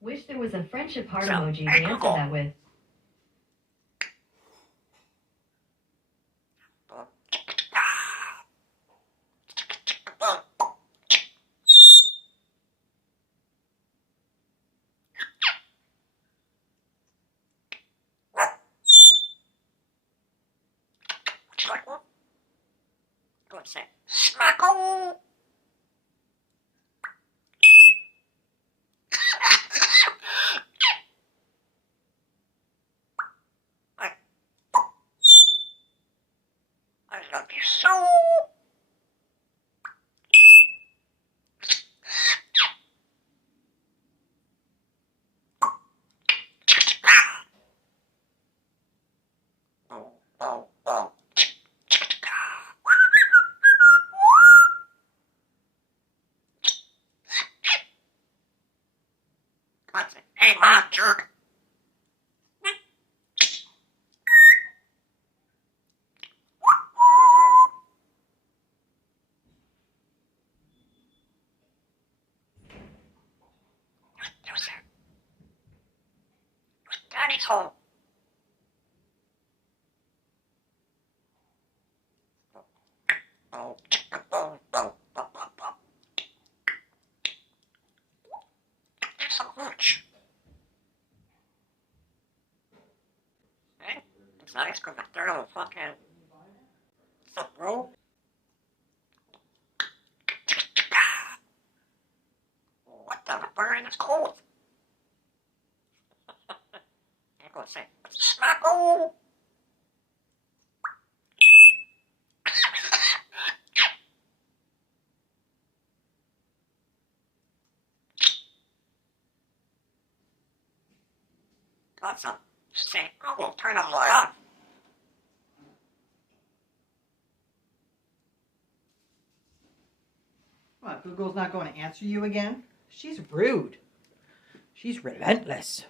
Wish there was a friendship heart So, emoji to hey, answer Google. that with. Go and say, smackle. I love you so. Oh, oh, oh. What's it? Hey, mom, jerk. Who's there? Daddy's home. Oh, oh, oh, oh, oh. There's some hooch. Hey, it's nice because the third of the fucking. What's up, bro? What the burn? It's cold. I'm gonna say, smackle. Got some. Say, I will turn the light off. What, Google's not going to answer you again? She's rude. She's relentless.